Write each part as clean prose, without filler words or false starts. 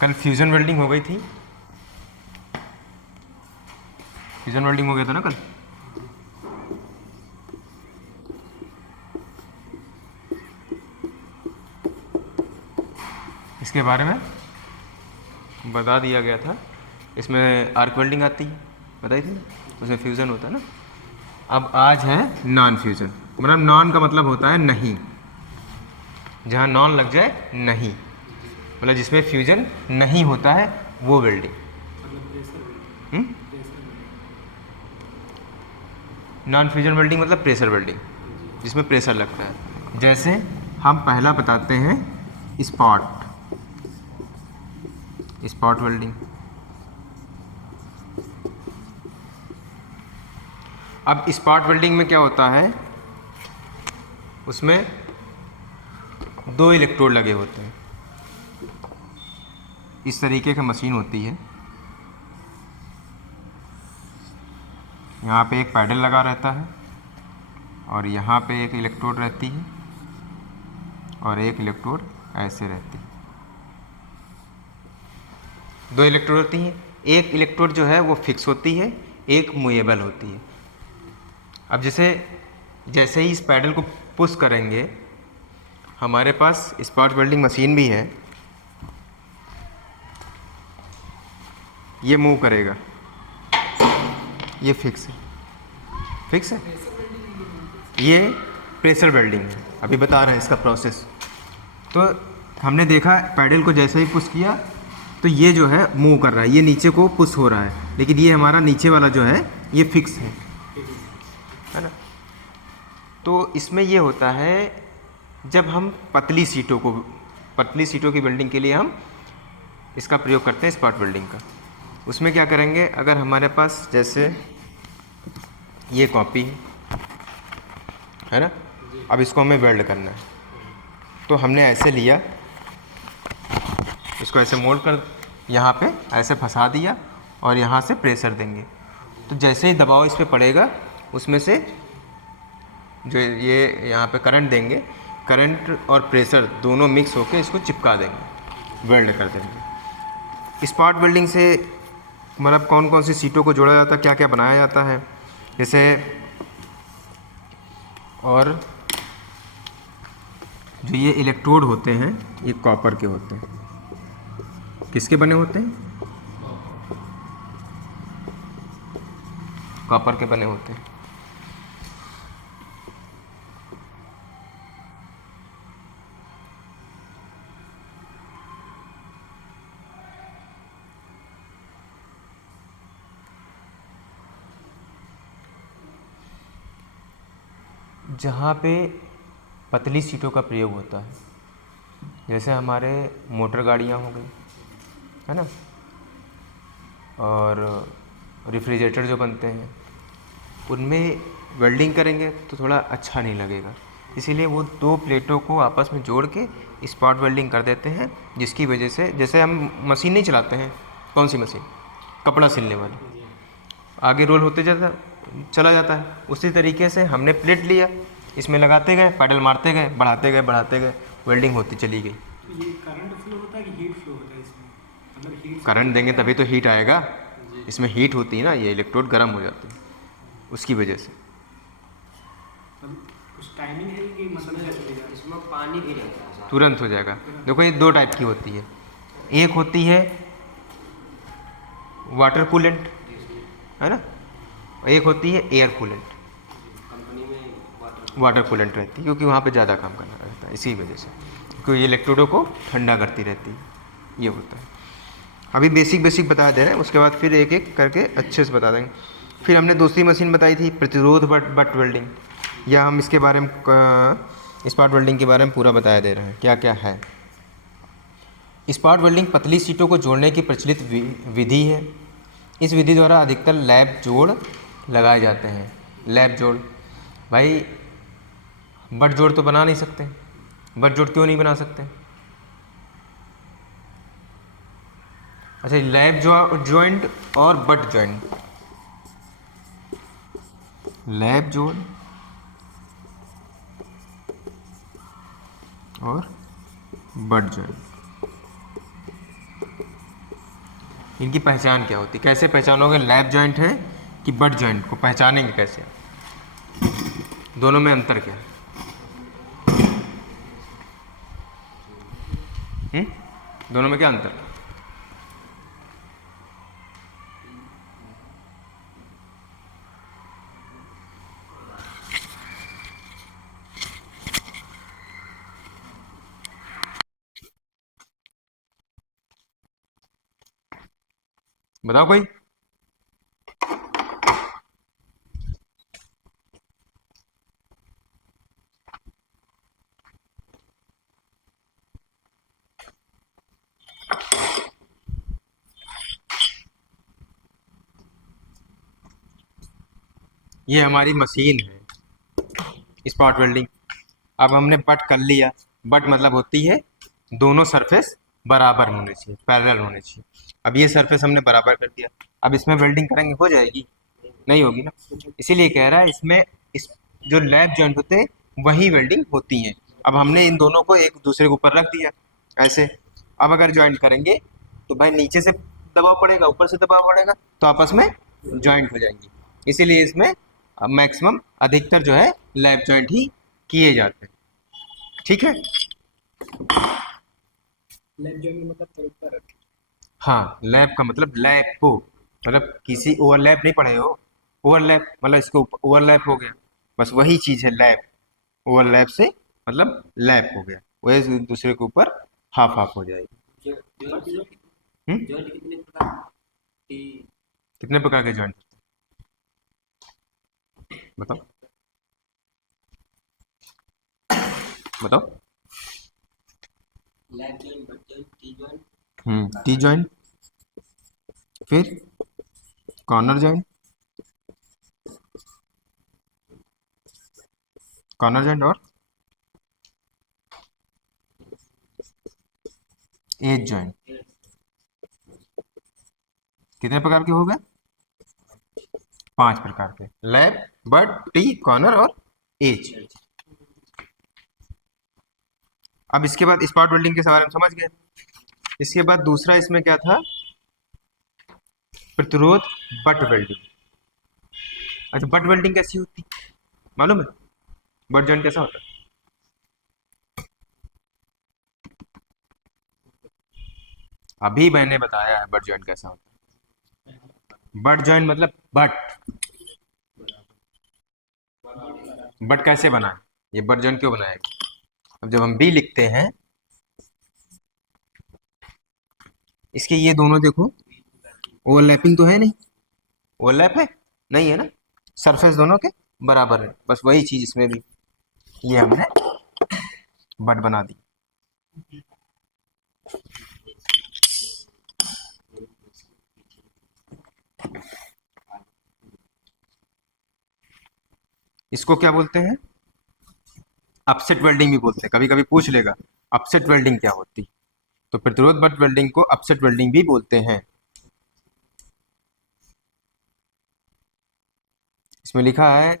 कल fusion welding हो गई थी, फ्यूज़न वेल्डिंग हो गया था ना कल। इसके बारे में बता दिया गया था। इसमें आर्क वेल्डिंग आती है, बताई थी ना, उसमें फ्यूज़न होता है ना। अब आज है नॉन फ्यूज़न, मतलब नॉन का मतलब होता है नहीं, जहाँ नॉन लग जाए नहीं, मतलब जिसमें फ्यूज़न नहीं होता है वो वेल्डिंग। नॉन फ्यूजन वेल्डिंग मतलब प्रेशर वेल्डिंग, जिसमें प्रेशर लगता है। जैसे हम पहला बताते हैं स्पॉट वेल्डिंग। अब स्पॉट वेल्डिंग में क्या होता है, उसमें 2 इलेक्ट्रोड लगे होते हैं। इस तरीके की मशीन होती है, यहाँ पे एक पैडल लगा रहता है और यहाँ पे एक इलेक्ट्रोड रहती है और एक इलेक्ट्रोड ऐसे रहती है। 2 इलेक्ट्रोड होती हैं, एक इलेक्ट्रोड जो है वो फिक्स होती है, एक मूवेबल होती है। अब जैसे ही इस पैडल को पुश करेंगे, हमारे पास स्पॉट वेल्डिंग मशीन भी है, ये मूव करेगा, ये फिक्स है, ये प्रेशर वेल्डिंग है। अभी बता रहे हैं इसका प्रोसेस। तो हमने देखा पैडल को जैसे ही पुश किया तो ये जो है मूव कर रहा है, ये नीचे को पुश हो रहा है, लेकिन ये हमारा नीचे वाला जो है ये फिक्स है ना। तो इसमें ये होता है, जब हम पतली सीटों की वेल्डिंग के लिए हम इसका प्रयोग करते हैं स्पॉट वेल्डिंग का। उसमें क्या करेंगे, अगर हमारे पास जैसे ये कॉपी है ना, अब इसको हमें वेल्ड करना है, तो हमने ऐसे लिया, इसको ऐसे मोड़ कर यहाँ पे ऐसे फंसा दिया और यहाँ से प्रेशर देंगे, तो जैसे ही दबाव इस पर पड़ेगा, उसमें से जो ये यहाँ पे करंट देंगे, करंट और प्रेशर दोनों मिक्स होकर इसको चिपका देंगे, वेल्ड कर देंगे। स्पॉट वेल्डिंग से मतलब कौन कौन सी सीटों को जोड़ा जाता है, क्या क्या बनाया जाता है, जैसे और जो ये इलेक्ट्रोड होते हैं ये कॉपर के होते हैं। किसके बने होते हैं? कॉपर के बने होते हैं। जहाँ पे पतली सीटों का प्रयोग होता है, जैसे हमारे मोटर गाड़ियाँ हो गई है ना, और रेफ्रिजरेटर जो बनते हैं, उनमें वेल्डिंग करेंगे तो थोड़ा अच्छा नहीं लगेगा, इसीलिए वो 2 प्लेटों को आपस में जोड़ के स्पॉट वेल्डिंग कर देते हैं, जिसकी वजह से जैसे हम मशीन नहीं चलाते हैं, कौन सी मशीन, कपड़ा सिलने वाली, आगे रोल होते चला जाता है, उसी तरीके से हमने प्लेट लिया, इसमें लगाते गए, पैडल मारते गए, बढ़ाते गए, वेल्डिंग होती चली गई। तो ये करंट फ्लो होता है कि हीट फ्लो होता है इसमें, मतलब हीट करंट देंगे तभी तो हीट आएगा, इसमें हीट होती है ना, ये इलेक्ट्रोड गर्म हो जाते हैं, उसकी वजह से। कुछ टाइमिंग है कि मतलब इसमें पानी भी रहता है, तुरंत हो जाएगा। देखो ये 2 टाइप की होती है, एक होती है वाटर कूलेंट है ना, एक होती है एयर कूलेंट। कंपनी में वाटर कूलेंट रहती है क्योंकि वहाँ पे ज़्यादा काम करना रहता है, इसी वजह से, क्योंकि ये इलेक्ट्रोडों को ठंडा करती रहती है, ये होता है। अभी बेसिक बता दे रहे हैं, उसके बाद फिर एक एक करके अच्छे से बता देंगे। फिर हमने दूसरी मशीन बताई थी प्रतिरोध बट वेल्डिंग, या हम इसके बारे में स्पॉट वेल्डिंग के बारे में पूरा बताया दे रहे हैं क्या क्या है। स्पॉट वेल्डिंग पतली सीटों को जोड़ने की प्रचलित विधि है। इस विधि द्वारा अधिकतर लैप जोड़ लगाए जाते हैं। लैप जोड़, भाई बट जोड़ तो बना नहीं सकते, बट जोड़ क्यों नहीं बना सकते? अच्छा, लैप जॉइंट और बट जॉइंट, लैप जोड़ और बट जॉइंट, इनकी पहचान क्या होती, कैसे पहचानोगे लैप जॉइंट है कि बट जॉइंट को पहचानेंगे कैसे, दोनों में अंतर क्या है? दोनों में क्या अंतर है? बताओ कोई। ये हमारी मशीन है स्पॉट वेल्डिंग। अब हमने बट कर लिया। बट मतलब होती है दोनों सरफेस बराबर होने चाहिए, पैरेलल होने चाहिए। अब ये सरफेस हमने बराबर कर दिया, अब इसमें वेल्डिंग करेंगे हो जाएगी? नहीं होगी ना। इसीलिए कह रहा है इसमें इस जो लैप जॉइंट होते हैं वही वेल्डिंग होती है। अब हमने इन दोनों को एक दूसरे के ऊपर रख दिया ऐसे। अब अगर ज्वाइंट करेंगे तो भाई नीचे से दबाव पड़ेगा, ऊपर से दबाव पड़ेगा, तो आपस में ज्वाइंट हो जाएंगी। इसीलिए इसमें मैक्सिमम अधिकतर जो है लैप जॉइंट ही किए जाते हैं। ठीक है। लेफ्ट जॉइंट में मतलब थोड़ा ऊपर। हाँ, लैप का मतलब लैप को, मतलब किसी ओवरलैप नहीं पढ़े हो। ओवरलैप मतलब इसको ओवरलैप हो गया, बस वही चीज है लैप। ओवरलैप से मतलब लैप हो गया, वह एक दूसरे के ऊपर हाफ हाफ हो जाएगी। हम्म? जॉइंट कितने प्रकार की? कितने प्रकार के जॉइंट बताओ, बताओ। Lap joint, butt joint, T joint. T joint, फिर कॉर्नर जॉइंट, कॉर्नर जॉइंट और एज जॉइंट। कितने प्रकार के हो गए? 5 प्रकार के, लैप, बट, टी, कॉर्नर और एज। अब इसके बाद स्पॉट वेल्डिंग के बारे में समझ गए। इसके बाद दूसरा इसमें क्या था, प्रतिरोध बट वेल्डिंग। अच्छा, बट वेल्डिंग कैसी होती मालूम है? बट जॉइंट कैसा होता है? अभी मैंने बताया है बट जॉइंट कैसा होता है। बट जॉइंट मतलब बट, बट कैसे बना है, ये बट जॉइंट क्यों बनाया गया? अब जब हम बी लिखते हैं, इसके ये दोनों देखो, ओवरलैपिंग तो है नहीं, ओवरलैप है नहीं है ना, सरफेस दोनों के बराबर है, बस वही चीज इसमें भी ये हमने बट बना दी। इसको क्या बोलते हैं? अपसेट वेल्डिंग भी बोलते हैं, कभी कभी पूछ लेगा अपसेट वेल्डिंग क्या होती। तो प्रतिरोध बट वेल्डिंग को अपसेट वेल्डिंग भी बोलते हैं। इसमें लिखा है,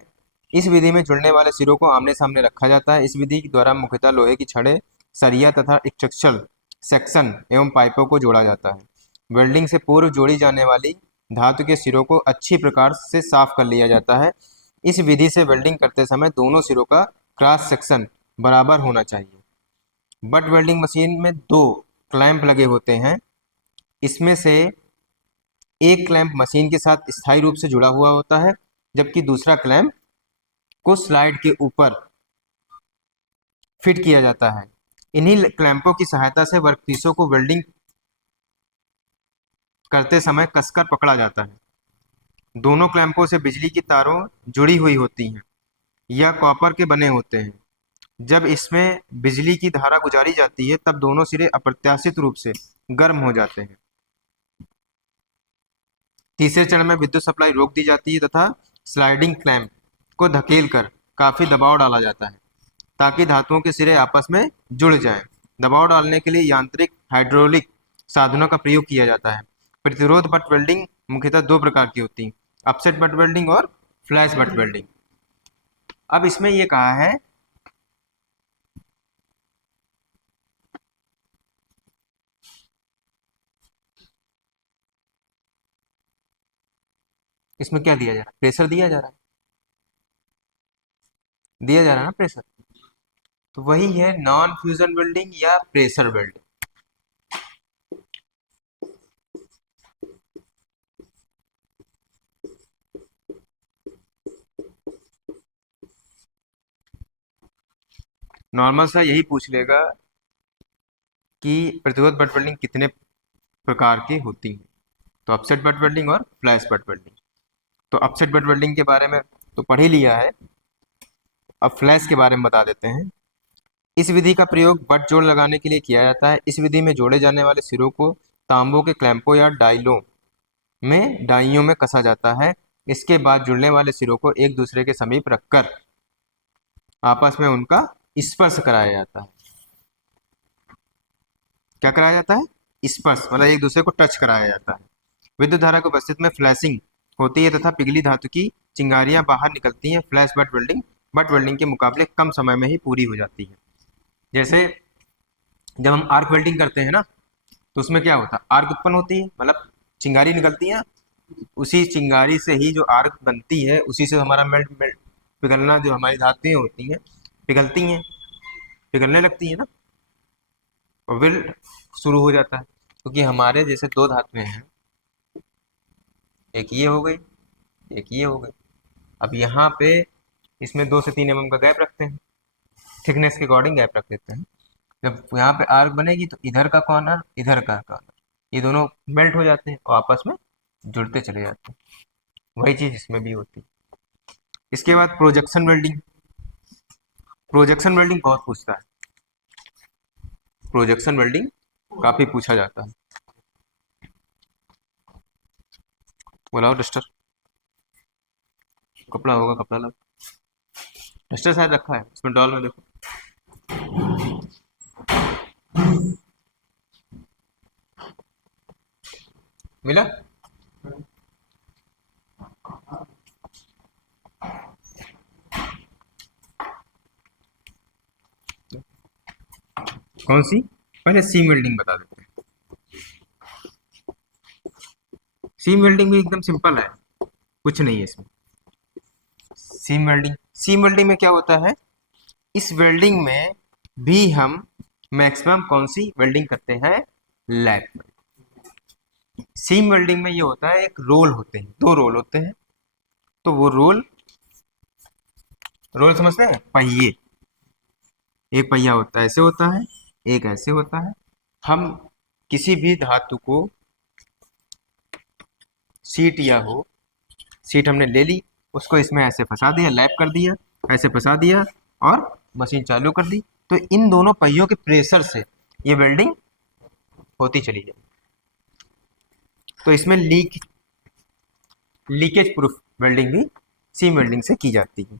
इस विधि में जुड़ने वाले सिरों को आमने सामने रखा जाता है। इस विधि के द्वारा मुख्यतः लोहे की छड़ें, सरिया तथा स्ट्रक्चरल सेक्शन एवं पाइपों को जोड़ा जाता है। वेल्डिंग से पूर्व जोड़ी जाने वाली धातु के सिरों को अच्छी प्रकार से साफ कर लिया जाता है। इस विधि से वेल्डिंग करते समय दोनों सिरों का क्रॉस सेक्शन बराबर होना चाहिए। बट वेल्डिंग मशीन में 2 क्लैंप लगे होते हैं। इसमें से एक क्लैंप मशीन के साथ स्थायी रूप से जुड़ा हुआ होता है, जबकि दूसरा क्लैंप को स्लाइड के ऊपर फिट किया जाता है। इन्हीं क्लैंपों की सहायता से वर्कपीसों को वेल्डिंग करते समय कसकर पकड़ा जाता है। दोनों क्लैंपों से बिजली की तारों जुड़ी हुई होती हैं या कॉपर के बने होते हैं। जब इसमें बिजली की धारा गुजारी जाती है तब दोनों सिरे अप्रत्याशित रूप से गर्म हो जाते हैं। तीसरे चरण में विद्युत सप्लाई रोक दी जाती है तथा स्लाइडिंग क्लैंप को धकेलकर काफी दबाव डाला जाता है ताकि धातुओं के सिरे आपस में जुड़ जाएं। दबाव डालने के लिए यांत्रिक हाइड्रोलिक साधनों का प्रयोग किया जाता है। प्रतिरोध बट वेल्डिंग मुख्यतः 2 प्रकार की होती है, अपसेट बट वेल्डिंग और फ्लैश बट वेल्डिंग। अब इसमें ये कहा है इसमें क्या दिया जा रहा है? प्रेशर दिया जा रहा है, दिया जा रहा है ना प्रेशर। तो वही है नॉन फ्यूजन वेल्डिंग या प्रेशर वेल्डिंग। नॉर्मल सा यही पूछ लेगा कि प्रतिरोध बट वेल्डिंग कितने प्रकार की होती है। तो अपसेट बट वेल्डिंग और फ्लैश बट वेल्डिंग। तो अपसेट बट वेल्डिंग के बारे में तो पढ़ ही लिया है, अब फ्लैश के बारे में बता देते हैं। इस विधि का प्रयोग बट जोड़ लगाने के लिए किया जाता है। इस विधि में जोड़े जाने वाले सिरों को तांबों के क्लैंपों या डाइयों में कसा जाता है। इसके बाद जुड़ने वाले सिरों को एक दूसरे के समीप रखकर आपस में उनका स्पर्श कराया जाता है। क्या कराया जाता है? स्पर्श, मतलब एक दूसरे को टच कराया जाता है। विद्युत धारा की उपस्थिति में फ्लैशिंग होती है तथा पिघली धातु की चिंगारियां बाहर निकलती हैं। फ्लैश बट वेल्डिंग के मुकाबले कम समय में ही पूरी हो जाती है। जैसे जब हम आर्क वेल्डिंग करते हैं ना, तो उसमें क्या होता है? आर्क उत्पन्न होती है, मतलब चिंगारी निकलती है। उसी चिंगारी से ही जो आर्क बनती है, उसी से हमारा मेल्ट पिघलना, जो हमारी धातुएं होती हैं पिघलती हैं, पिघलने लगती है ना, और वेल्ड शुरू हो जाता है। क्योंकि हमारे जैसे दो धातुएं हैं, एक ये हो गई, एक ये हो गई। अब यहाँ पे इसमें 2 से 3 mm का गैप रखते हैं, थिकनेस के अकॉर्डिंग गैप रख देते हैं। जब यहाँ पे आर्क बनेगी तो इधर का कॉर्नर, इधर का कॉर्नर, ये दोनों मेल्ट हो जाते हैं और आपस में जुड़ते चले जाते हैं। वही चीज इसमें भी होती है। इसके बाद प्रोजेक्शन वेल्डिंग। प्रोजेक्शन वेल्डिंग बहुत पूछता है, प्रोजेक्शन वेल्डिंग काफी पूछा जाता है। बोलाओ डस्टर, कपड़ा होगा, कपड़ा लो। डस्टर शायद रखा है उसमें, डॉल में देखो। मिला? कौन सी? पहले सीम वेल्डिंग बता देते हैं। सीम वेल्डिंग भी एकदम सिंपल है, कुछ नहीं है इसमें। सीम वेल्डिंग में क्या होता है? इस वेल्डिंग में भी हम मैक्सिमम कौन सी वेल्डिंग करते हैं? लैप में। सीम वेल्डिंग में ये होता है, एक रोल होते हैं, 2 रोल होते हैं। तो वो रोल समझते हैं? पहिए, एक पहिया होता है ऐसे होता है, एक ऐसे होता है। हम किसी भी धातु को सीट हमने ले ली, उसको इसमें ऐसे फंसा दिया, लैप कर दिया, ऐसे फंसा दिया और मशीन चालू कर दी। तो इन दोनों पहियों के प्रेशर से ये वेल्डिंग होती चली जाए। तो इसमें लीकेज प्रूफ वेल्डिंग भी सीम वेल्डिंग से की जाती है।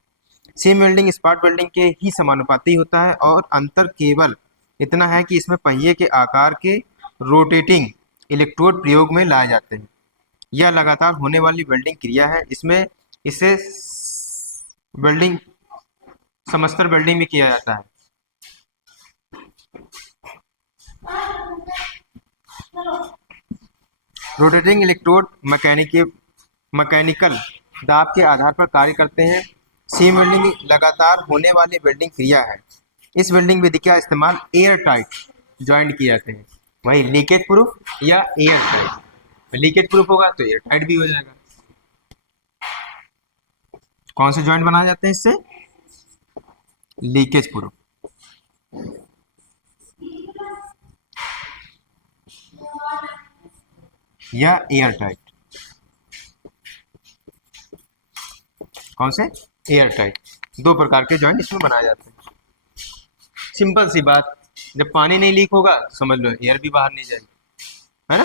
सीम वेल्डिंग स्पॉट वेल्डिंग के ही समानुपाती होता है और अंतर केवल इतना है कि इसमें पहिए के आकार के रोटेटिंग इलेक्ट्रोड प्रयोग में लाए जाते हैं। यह लगातार होने वाली वेल्डिंग क्रिया है। इसमें इसे वेल्डिंग समस्तर वेल्डिंग भी किया जाता है। रोटेटिंग इलेक्ट्रोड मैकेनिकल दाब के आधार पर कार्य करते हैं। सीम वेल्डिंग लगातार होने वाली वेल्डिंग क्रिया है। इस वेल्डिंग विधि का इस्तेमाल एयर टाइट ज्वाइंट किए जाते हैं। वही लीकेज प्रूफ या एयर टाइट। लीकेज प्रूफ होगा तो एयर टाइट भी हो जाएगा। कौन से ज्वाइंट बनाए जाते हैं इससे? लीकेज प्रूफ या एयर टाइट। कौन से? Air tight. 2 प्रकार के ज्वाइंट इसमें बनाए जाते हैं। सिंपल सी बात, जब पानी नहीं लीक होगा समझ लो एयर भी बाहर नहीं जाएगी, है ना।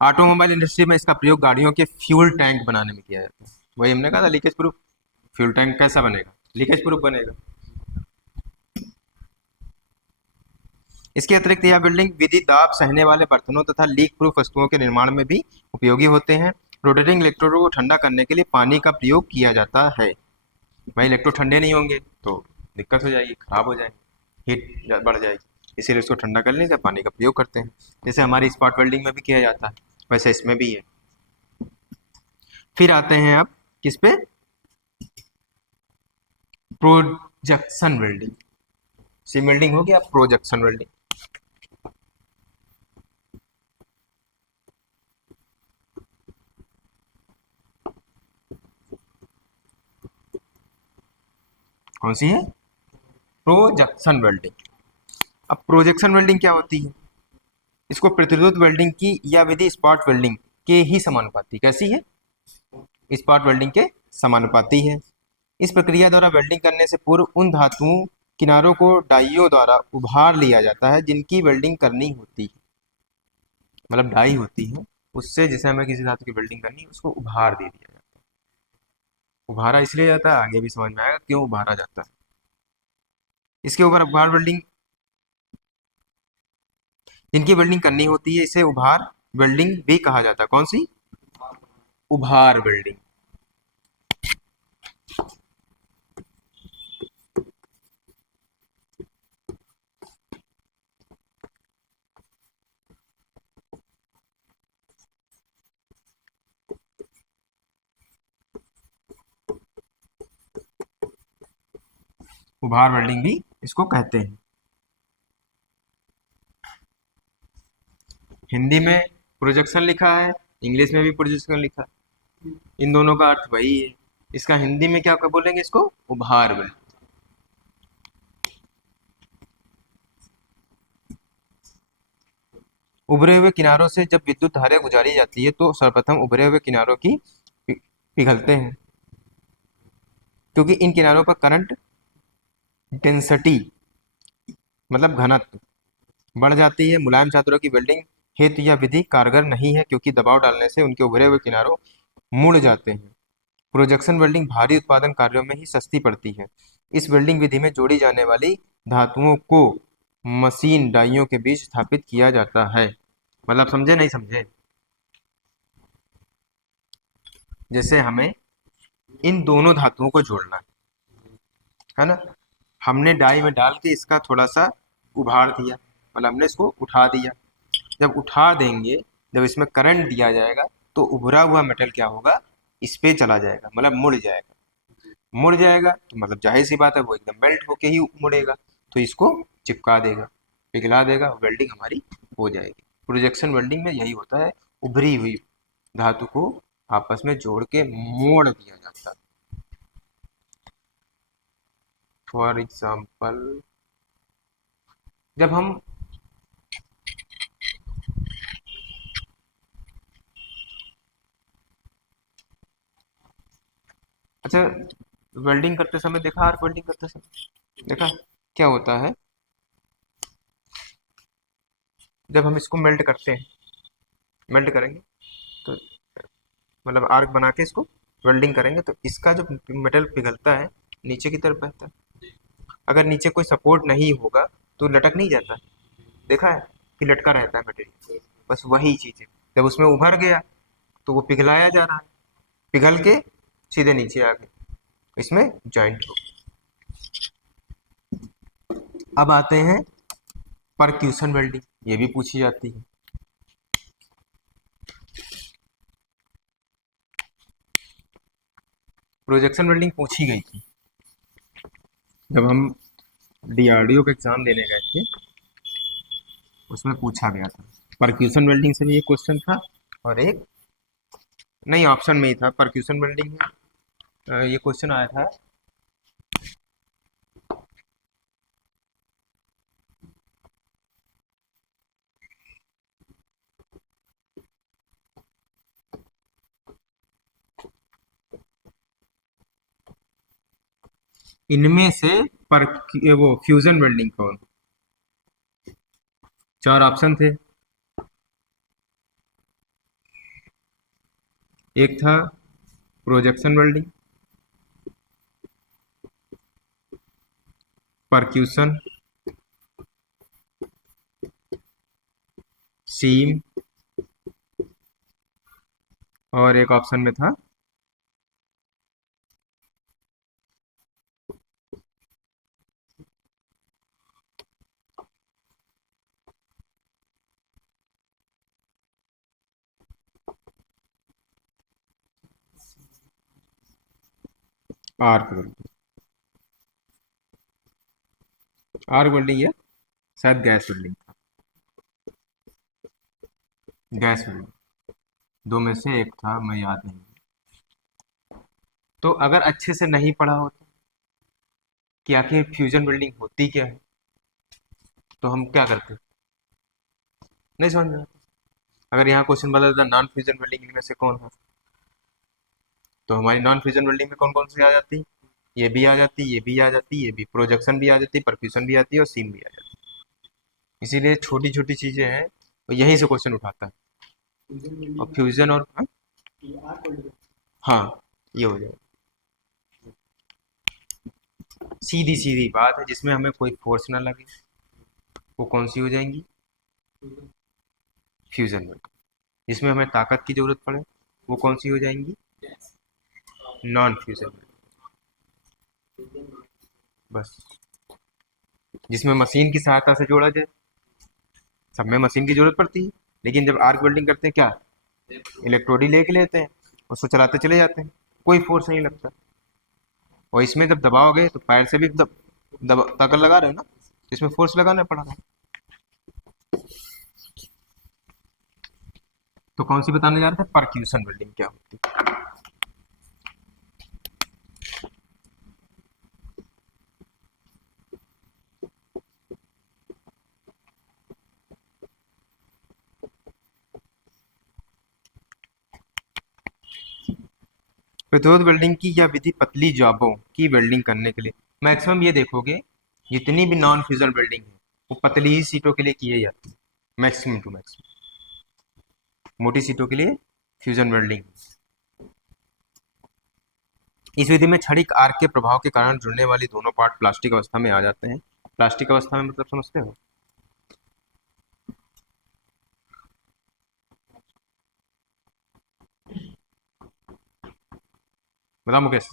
ऑटोमोबाइल इंडस्ट्री में इसका प्रयोग गाड़ियों के फ्यूल टैंक बनाने में किया जाता है। वही हमने कहा था लीकेज प्रूफ। फ्यूल टैंक कैसा बनेगा? लीकेज प्रूफ बनेगा। इसके अतिरिक्त यह बिल्डिंग विधि दाब सहने वाले बर्तनों तथा लीक प्रूफ वस्तुओं के निर्माण में भी उपयोगी होते हैं। रोटेटिंग इलेक्ट्रोडों को ठंडा करने के लिए पानी का प्रयोग किया जाता है। भाई इलेक्ट्रोड ठंडे नहीं होंगे तो दिक्कत हो जाएगी, खराब हो जाएंगे, हीट बढ़ जाएगी। इसीलिए उसको ठंडा करने से पानी का प्रयोग करते हैं। जैसे हमारी स्पॉट वेल्डिंग में भी किया जाता है, वैसे इसमें भी है। फिर आते हैं अब किस पे, प्रोजेक्शन वेल्डिंग। सिम वेल्डिंग हो गया, प्रोजेक्शन वेल्डिंग। कौन सी है, प्रोजेक्शन वेल्डिंग। अब प्रोजेक्शन वेल्डिंग क्या होती है, इसको प्रतिरोध वेल्डिंग की या विधि स्पॉट वेल्डिंग के ही समानुपाती, कैसी है, स्पॉट वेल्डिंग के समानुपाती है। इस प्रक्रिया द्वारा वेल्डिंग करने से पूर्व उन धातुओं किनारों को डाइयों द्वारा उभार लिया जाता है जिनकी वेल्डिंग करनी होती है। मतलब डाई होती है, उससे जैसे हमें किसी धातु की वेल्डिंग करनी है उसको उभार दे दिया जाता है। उभारा इसलिए जाता है, आगे भी समझ में आएगा क्यों उभारा जाता है। इसके ऊपर उभार वेल्डिंग, जिनकी वेल्डिंग करनी होती है इसे उभार वेल्डिंग भी कहा जाता है। कौन सी, उभार वेल्डिंग। उभार वेल्डिंग भी इसको कहते हैं। हिंदी में प्रोजेक्शन लिखा है, इंग्लिश में भी प्रोजेक्शन लिखा है, इन दोनों का अर्थ वही है। इसका हिंदी में क्या बोलेंगे, इसको उभार वेल्डिंग। उभरे हुए किनारों से जब विद्युत धारा गुजारी जाती है तो सर्वप्रथम उभरे हुए किनारों की पिघलते हैं, क्योंकि इन किनारों पर करंट डेंसिटी मतलब घनत्व बढ़ जाती है। मुलायम चादरों की वेल्डिंग हेतु यह विधि कारगर नहीं है, क्योंकि दबाव डालने से उनके उभरे हुए किनारों मुड़ जाते हैं। प्रोजेक्शन वेल्डिंग भारी उत्पादन कार्यों में ही सस्ती पड़ती है। इस वेल्डिंग विधि में जोड़ी जाने वाली धातुओं को मशीन डाइयों के बीच स्थापित किया जाता है। मतलब समझे नहीं समझे, जैसे हमें इन दोनों धातुओं को जोड़ना है ना, हमने डाई में डाल के इसका थोड़ा सा उभार दिया, मतलब हमने इसको उठा दिया। जब उठा देंगे, जब इसमें करंट दिया जाएगा तो उभरा हुआ मेटल क्या होगा, इस पे चला जाएगा, मतलब मुड़ जाएगा। मुड़ जाएगा तो मतलब जाहिर सी बात है वो एकदम मेल्ट होके ही मुड़ेगा, तो इसको चिपका देगा, पिघला देगा, वेल्डिंग हमारी हो जाएगी। प्रोजेक्शन वेल्डिंग में यही होता है, उभरी हुई धातु को आपस में जोड़ के मोड़ दिया जाता है। फॉर एग्जाम्पल, जब हम अच्छा, वेल्डिंग करते समय देखा, आर्क वेल्डिंग करते समय देखा क्या होता है, जब हम इसको मेल्ट करते हैं, मेल्ट करेंगे तो मतलब आर्क बना के इसको वेल्डिंग करेंगे तो इसका जो मेटल पिघलता है नीचे की तरफ बहता है। अगर नीचे कोई सपोर्ट नहीं होगा तो लटक नहीं जाता, देखा है कि लटका रहता है मटेरियल, बस वही चीज़ है। जब उसमें उभर गया तो वो पिघलाया जा रहा है, पिघल के सीधे नीचे आ गए, इसमें जॉइंट हो। अब आते हैं परक्यूशन वेल्डिंग, ये भी पूछी जाती है। प्रोजेक्शन वेल्डिंग पूछी गई थी जब हम डीआरडीओ का एग्जाम देने गए थे, उसमें पूछा गया था। परक्यूशन वेल्डिंग से भी एक क्वेश्चन था, और एक नहीं ऑप्शन में ही था परक्यूशन वेल्डिंग में, ये क्वेश्चन आया था। इनमें से पर वो फ्यूजन वेल्डिंग कौन, चार ऑप्शन थे। एक था प्रोजेक्शन वेल्डिंग, परक्यूशन, सीम, और एक ऑप्शन में था आर्क वेल्डिंग, आर्क वेल्डिंग या शायद गैस वेल्डिंग था, गैस वेल्डिंग, दो में से एक था, मैं याद नहीं। तो अगर अच्छे से नहीं पढ़ा होता कि आखिर फ्यूजन वेल्डिंग होती क्या है, तो हम क्या करते, नहीं समझ में आता। अगर यहाँ क्वेश्चन बता देता नॉन फ्यूजन वेल्डिंग में से कौन है, तो हमारी नॉन फ्यूजन वेल्डिंग में कौन कौन सी आ जाती, ये भी आ जाती, ये भी आ जाती, ये भी, प्रोजेक्शन भी आ जाती, परफ्यूजन भी आती है और सीम भी आ जाती है। इसीलिए छोटी छोटी चीजें हैं, तो यहीं से क्वेश्चन उठाता है। फ्यूजन और वेल्डिंग फ्यूजन और हाँ, ये आर्क वेल्डिंग। हाँ, ये हो जाएगा। सीधी सीधी बात है, जिसमें हमें कोई फोर्स ना लगे, वो कौन सी हो जाएंगी, फ्यूजन में। जिसमें हमें ताकत की जरूरत पड़े, वो कौन सी हो जाएंगी, नॉन फ्यूजन में। बस, जिसमें मशीन की सहायता से जोड़ा जाए, सब में मशीन की जरूरत पड़ती है, लेकिन जब आर्क वेल्डिंग करते हैं क्या, इलेक्ट्रोड ही लेके लेते हैं, उसको चलाते चले जाते हैं, कोई फोर्स नहीं लगता। और इसमें जब दबाओगे तो पैर से भी ताकत लगा रहे हो ना, इसमें फोर्स लगाना पड़ा। तो कौन सी बताने जा रहे थे, परक्यूशन वेल्डिंग क्या होती है। प्रतिरोध वेल्डिंग की यह विधि पतली जॉबों की वेल्डिंग करने के लिए, मैक्सिमम ये देखोगे जितनी भी नॉन फ्यूजन वेल्डिंग है वो पतली ही सीटों के लिए की जाती है, मैक्सिमम टू मैक्सिमम। मोटी सीटों के लिए फ्यूजन वेल्डिंग। इस विधि में क्षणिक आर्क के प्रभाव के कारण जुड़ने वाली दोनों पार्ट प्लास्टिक अवस्था में आ जाते हैं। प्लास्टिक अवस्था में मतलब समझते हो, बता मुकेश,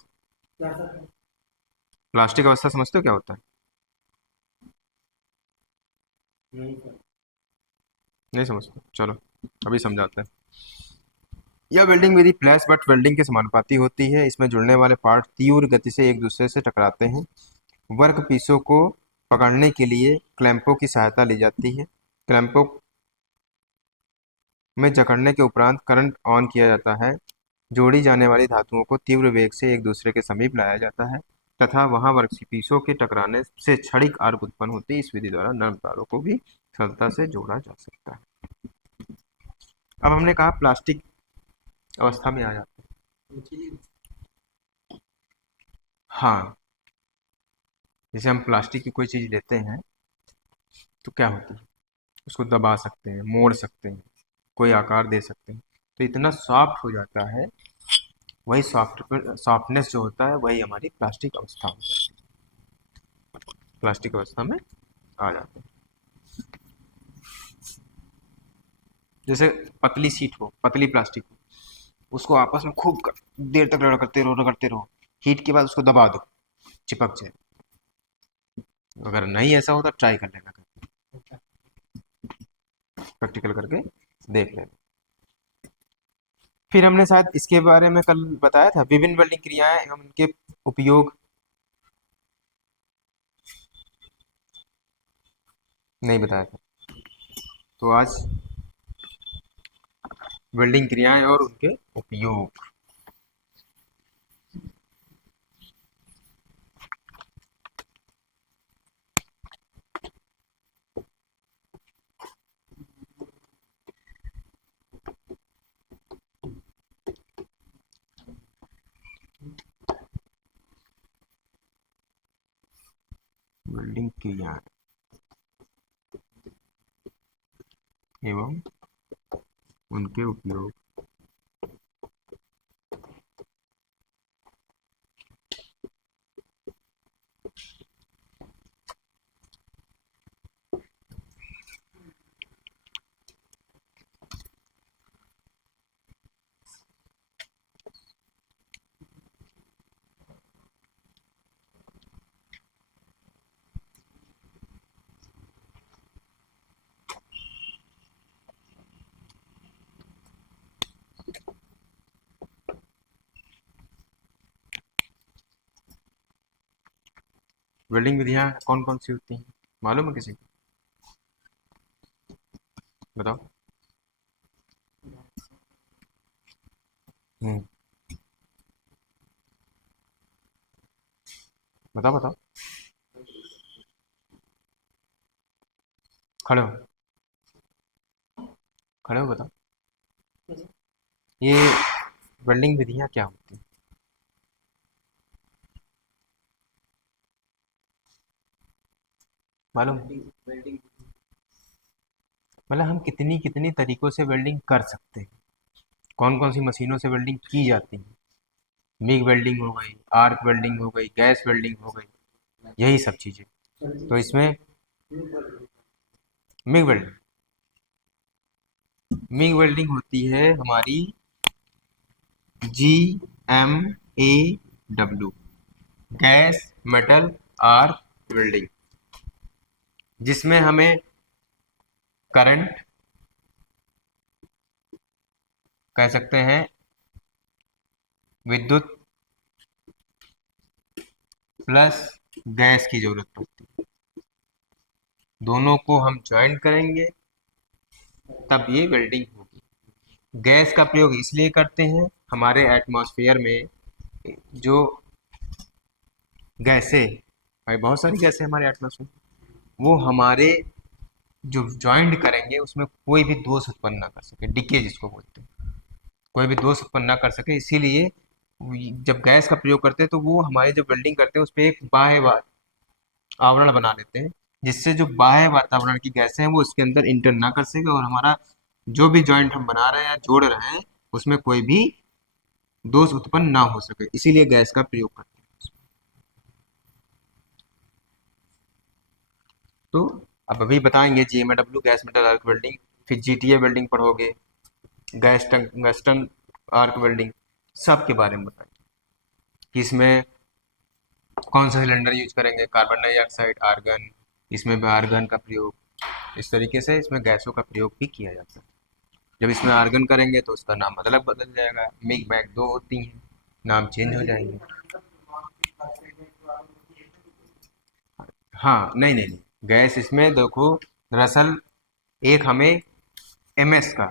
क्या सर? प्लास्टिक अवस्था समझते हो क्या होता है, नहीं सर। नहीं समझते, चलो अभी समझाते हैं। यह वेल्डिंग विधि फ्लैश बट वेल्डिंग के समानुपाती होती है। इसमें जुड़ने वाले पार्ट तीव्र गति से एक दूसरे से टकराते हैं। वर्क पीसों को पकड़ने के लिए क्लैंपों की सहायता ली जाती है। क्लैंपों में जकड़ने के उपरांत करंट ऑन किया जाता है। जोड़ी जाने वाली धातुओं को तीव्र वेग से एक दूसरे के समीप लाया जाता है तथा वहां वर्कपीसों के टकराने से क्षणिक आर्क उत्पन्न होती है। इस विधि द्वारा नर्म तारों को भी सरलता से जोड़ा जा सकता है। अब हमने कहा प्लास्टिक अवस्था में आ जाता है। हाँ, जैसे हम प्लास्टिक की कोई चीज लेते हैं तो क्या होती है, उसको दबा सकते हैं, मोड़ सकते हैं, कोई आकार दे सकते हैं, तो इतना सॉफ्ट हो जाता है। वही सॉफ्टनेस जो होता है वही हमारी प्लास्टिक अवस्था होता है, प्लास्टिक अवस्था में आ जाते हैं। जैसे पतली सीट हो, पतली प्लास्टिक हो, उसको आपस में खूब देर तक रगड़ते रहो, हीट के बाद उसको दबा दो, चिपक जाए। अगर नहीं ऐसा हो तो ट्राई कर लेना, प्रैक्टिकल करके देख लेना। फिर हमने शायद इसके बारे में कल बताया था, विभिन्न वेल्डिंग क्रियाएं एवं उनके उपयोग, नहीं बताया था। तो आज वेल्डिंग क्रियाएं और उनके उपयोग। वेल्डिंग क्रियाएं एवं उनके उपयोग। वेल्डिंग विधियाँ कौन कौन सी होती हैं, मालूम है किसी को? बताओ। हम्म, बताओ बताओ, खड़े हो, खड़े हो, बताओ। ये वेल्डिंग विधियाँ क्या होती हैं, मालूम है? वेल्डिंग वेल्डिंग मतलब हम कितनी कितनी तरीकों से वेल्डिंग कर सकते हैं, कौन कौन सी मशीनों से वेल्डिंग की जाती है। मिग वेल्डिंग हो गई, आर्क वेल्डिंग हो गई, गैस वेल्डिंग हो गई, यही सब चीज़ें। तो इसमें मिग वेल्डिंग, मिग वेल्डिंग होती है हमारी GMAW, gas metal arc welding, जिसमें हमें करंट कह सकते हैं, विद्युत प्लस गैस की जरूरत पड़ती है। दोनों को हम ज्वाइन करेंगे तब ये वेल्डिंग होगी। गैस का प्रयोग इसलिए करते हैं, हमारे एटमॉस्फेयर में जो गैसें, भाई बहुत सारी गैसें हमारे एटमॉस्फेयर, वो हमारे जो ज्वाइंट करेंगे उसमें कोई भी दोष उत्पन्न ना कर सके, डीके जिसको बोलते हैं, कोई भी दोष उत्पन्न ना कर सके। इसीलिए जब गैस का प्रयोग करते हैं तो वो हमारे जब वेल्डिंग करते हैं उस पर एक बाह्य आवरण बना लेते हैं, जिससे जो बाह्य वातावरण की गैसें हैं वो इसके अंदर इंटर ना कर सके, और हमारा जो भी जॉइंट हम बना रहे हैं या जोड़ रहे हैं उसमें कोई भी दोष उत्पन्न ना हो सके, इसीलिए गैस का प्रयोग करते हैं। तो अब अभी बताएंगे GMAW, gas metal arc welding, फिर GTA वेल्डिंग पढ़ोगे, गैस टंगस्टन आर्क वेल्डिंग, सब के बारे में बताएंगे कि इसमें कौन सा सिलेंडर यूज करेंगे, कार्बन डाइऑक्साइड, आर्गन, इसमें भी आर्गन का प्रयोग, इस तरीके से इसमें गैसों का प्रयोग भी किया जाता है। जब इसमें आर्गन करेंगे तो उसका नाम अलग बदल जाएगा, मिग मैग दो होती हैं, नाम चेंज हो जाएंगे। हाँ, नहीं नहीं नहीं, गैस इसमें देखो, दरअसल एक हमें MS का,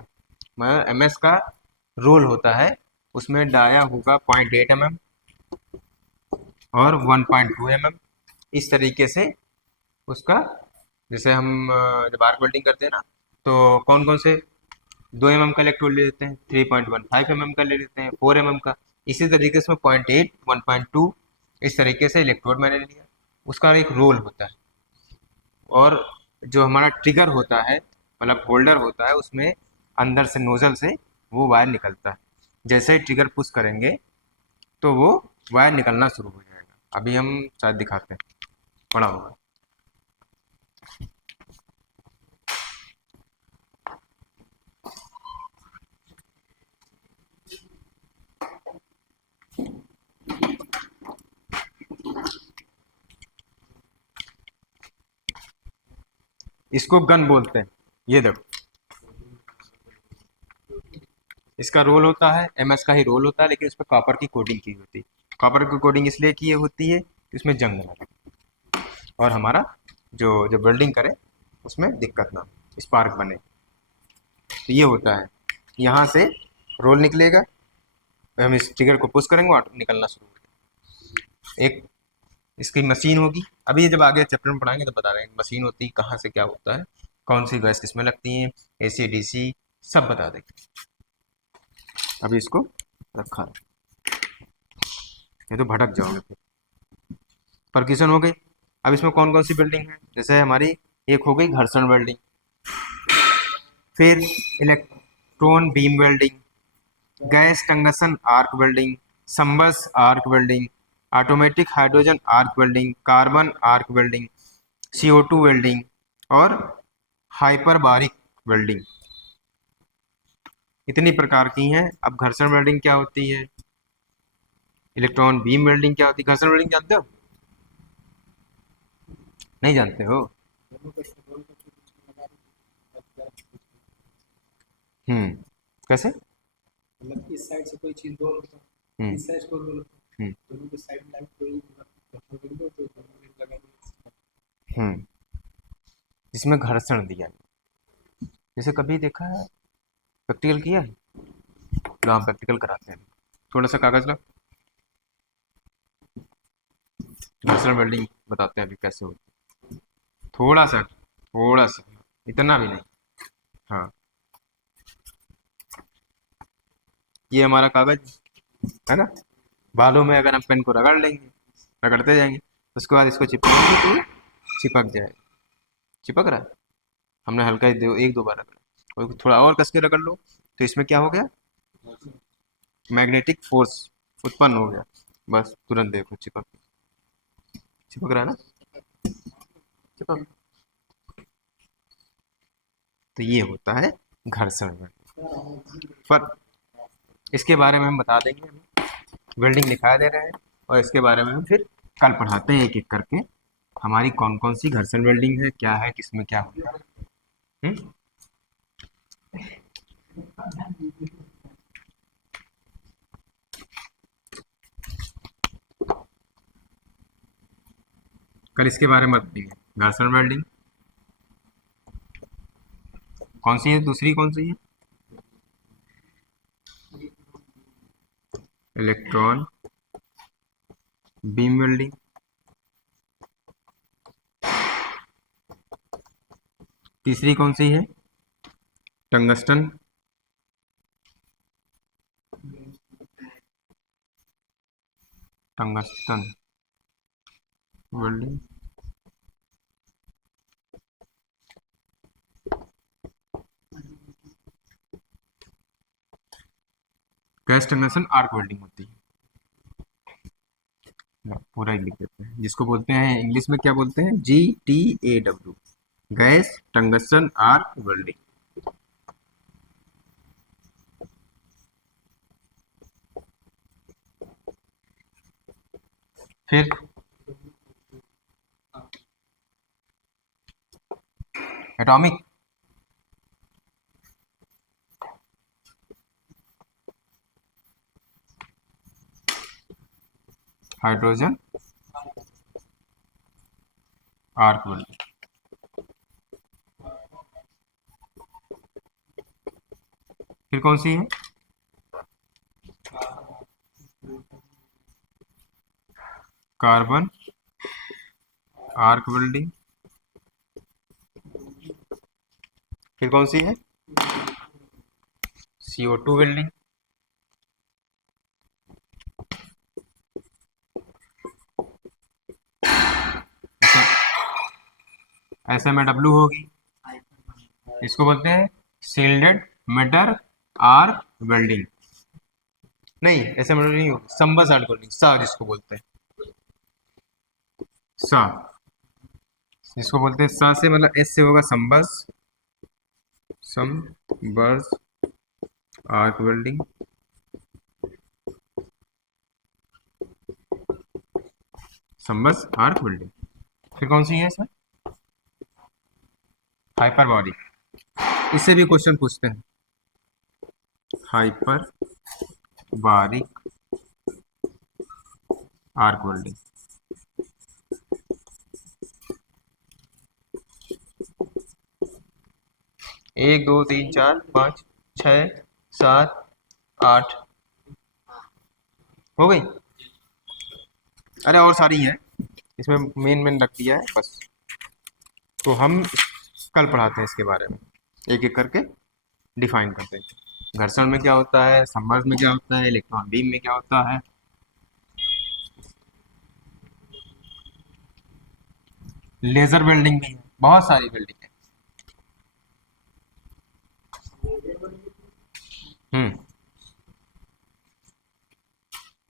मतलब MS का रोल होता है, उसमें डाया होगा 0.8 mm और 1.2 mm, इस तरीके से उसका, जैसे हम जब आर्क वेल्डिंग करते हैं ना, तो कौन कौन से 2 mm का इलेक्ट्रोड ले लेते हैं, 3.15 mm का ले लेते हैं, 4 mm का, इसी तरीके से 0.8, 1.2, इस तरीके से इलेक्ट्रोड मैंने लिया, उसका एक रोल होता है। और जो हमारा ट्रिगर होता है, मतलब होल्डर होता है, उसमें अंदर से नोजल से वो वायर निकलता है, जैसे ही ट्रिगर पुश करेंगे तो वो वायर निकलना शुरू हो जाएगा। अभी हम शायद दिखाते हैं, पड़ा होगा। इसको गन बोलते हैं, ये देखो, इसका रोल होता है, MS का ही रोल होता है, लेकिन इसमें कॉपर की कोटिंग की होती है। कॉपर की कोटिंग इसलिए की होती है कि उसमें जंग ना लगे और हमारा जो जब वेल्डिंग करे उसमें दिक्कत ना हो, स्पार्क बने। तो ये होता है, यहाँ से रोल निकलेगा, हम इस ट्रिगर को पुश करेंगे और निकलना शुरू हो जाएगा। एक इसकी मशीन होगी, अभी ये जब आगे चैप्टर में पढ़ाएंगे तो बता रहे हैं मशीन होती है, कहाँ से क्या होता है, कौन सी गैस किसमें लगती है, AC DC सब बता देंगे। अभी इसको रखा रहे, ये तो भटक जाओगे फिर। परक्यूशन हो गई। अब इसमें कौन कौन सी वेल्डिंग है, जैसे हमारी एक हो गई घर्षण वेल्डिंग, फिर electron beam welding, gas tungsten arc welding, संबस arc welding, automatic hydrogen arc welding, carbon arc welding, CO2 welding और हाइपरबारिक वेल्डिंग, इतनी प्रकार की हैं। अब घर्षण वेल्डिंग क्या होती है, इलेक्ट्रॉन बीम वेल्डिंग क्या होती है, घर्षण वेल्डिंग जानते हो, नहीं जानते हो? दोनों को रोल करके बीच में लगा देते हैं। हम्म, कैसे? मतलब इस साइड से कोई चीज रोल होता है, हम्म इस साइड को रोल होता है, हम्म दोनों के साइड लाइन कोई मतलब हम्म जिसमें घर्षण दिया है। जैसे कभी देखा है, प्रैक्टिकल किया है, तो हम प्रैक्टिकल कराते हैं। थोड़ा सा कागज ला, घर्षण वेल्डिंग बताते हैं अभी कैसे होती है। थोड़ा सा, इतना भी नहीं। हाँ, ये हमारा कागज है ना। बालों में अगर हम पेन को रगड़ लेंगे, रगड़ते जाएंगे, उसके बाद इसको चिपकेंगे तो चिपक जाएगा। चिपक रहा है। हमने हल्का ही एक दो बार रगड़ा, और थोड़ा और कस के रगड़ लो, तो इसमें क्या हो गया, मैग्नेटिक फोर्स उत्पन्न हो गया। बस तुरंत देखो चिपक, चिपक रहा है ना, चिपक। तो ये होता है घर्षण में। पर इसके बारे में हम बता देंगे, वेल्डिंग दिखा दे रहे हैं, और इसके बारे में हम फिर कल पढ़ाते हैं एक एक करके, हमारी कौन कौन सी घर्षण वेल्डिंग है, क्या है, किसमें क्या होता है। हम्म? कल इसके बारे में बताएंगे, घर्षण वेल्डिंग कौन सी है, दूसरी कौन सी है, इलेक्ट्रॉन बीम वेल्डिंग, तीसरी कौन सी है, tungsten tungsten welding, gas tungsten arc welding होती है। पूरा ही लिख देते हैं, जिसको बोलते हैं इंग्लिश में क्या बोलते हैं, GTAW, gas tungsten arc welding. फिर एटॉमिक, हाइड्रोजन आर्क वेल्डिंग। फिर कौन सी है, कार्बन आर्क वेल्डिंग। फिर कौन सी है, CO2 वेल्डिंग। ऐसे में W होगी, इसको बोलते हैं सील्डेड मेटल आर्क वेल्डिंग। नहीं, ऐसे मतलब नहीं होगी, संबस आर्क वेल्डिंग, सा जिसको बोलते हैं, सा जिसको बोलते हैं, सा से मतलब S से होगा संबस, संबस आर्क वेल्डिंग। संबस आर्क वेल्डिंग। फिर कौन सी है इसमें, हाइपरबारिक, इससे भी क्वेश्चन पूछते हैं, हाइपर बारिक आर्क वेल्डिंग। एक दो तीन चार पाँच छ सात आठ, हो गई। अरे और सारी हैं, इसमें मेन मेन रख दिया है बस। तो हम कल पढ़ाते हैं इसके बारे में, एक एक करके डिफाइन करते हैं, घर्षण में क्या होता है, संवर्ध में क्या होता है, इलेक्ट्रॉन बीम में क्या होता है। लेजर वेल्डिंग भी है, बहुत सारी वेल्डिंग है।